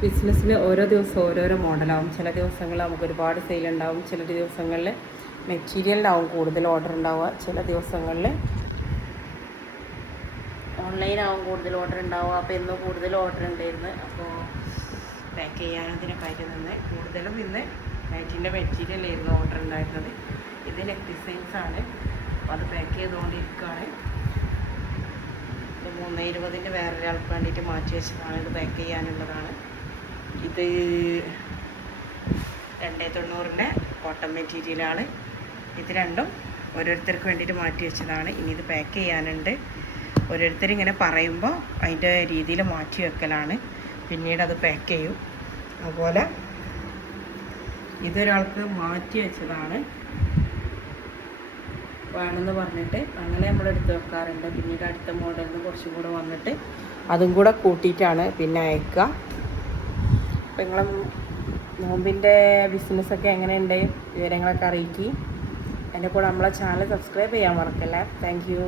ബിസിനസ്സിൽ ഓരോ ദിവസം ഓരോരോ മോഡലാവും. ചില ദിവസങ്ങളിൽ നമുക്ക് ഒരുപാട് സെയിലുണ്ടാവും, ചില ദിവസങ്ങളിൽ മെറ്റീരിയലിനാവും കൂടുതൽ ഓർഡർ ഉണ്ടാവുക, ചില ദിവസങ്ങളിൽ ഓൺലൈനാവും കൂടുതൽ ഓർഡർ ഉണ്ടാവുക. അപ്പോൾ ഇന്ന് കൂടുതൽ ഓർഡർ ഉണ്ടായിരുന്നു. അപ്പോൾ പാക്ക് ചെയ്യാനതിനൊക്കെ നിന്ന് കൂടുതലും ഇന്ന് നൈറ്റിൻ്റെ മെറ്റീരിയലായിരുന്നു ഓർഡർ ഉണ്ടായിരുന്നത്. ഇത് നെക്ക് ഡിസൈൻസാണ്. അപ്പോൾ അത് പാക്ക് ചെയ്തുകൊണ്ടിരിക്കുകയാണ്. ഇത് 320 വേറൊരാൾക്ക് വേണ്ടിയിട്ട് മാറ്റി വെച്ചതാണ്. ഇത് പാക്ക് ചെയ്യാനുള്ളതാണ്. ഇത് 290 കോട്ടൺ മെറ്റീരിയലാണ്. ഇത് രണ്ടും ഓരോരുത്തർക്ക് വേണ്ടിയിട്ട് മാറ്റി വെച്ചതാണ്. ഇനി ഇത് പാക്ക് ചെയ്യാനുണ്ട്. ഓരോരുത്തരിങ്ങനെ പറയുമ്പോൾ അതിൻ്റെ രീതിയിൽ മാറ്റി വെക്കലാണ്. പിന്നീട് അത് പാക്ക് ചെയ്യും. അതുപോലെ ഇതൊരാൾക്ക് മാറ്റി വെച്ചതാണ് വേണമെന്ന് പറഞ്ഞിട്ട്. അങ്ങനെ നമ്മൾ എടുത്ത് വെക്കാറുണ്ട്. പിന്നീട് അടുത്ത മോഡലിൽ നിന്ന് കുറച്ചും കൂടെ വന്നിട്ട് അതും കൂടെ കൂട്ടിയിട്ടാണ് പിന്നെ അയക്കുക. അപ്പം നിങ്ങളെ നോമ്പിൻ്റെ ബിസിനസ്സൊക്കെ എങ്ങനെയുണ്ട്, വിവരങ്ങളൊക്കെ അറിയിക്കുക. എൻ്റെ കൂടെ നമ്മളെ ചാനൽ സബ്സ്ക്രൈബ് ചെയ്യാൻ മറക്കല്ലേ. Thank you.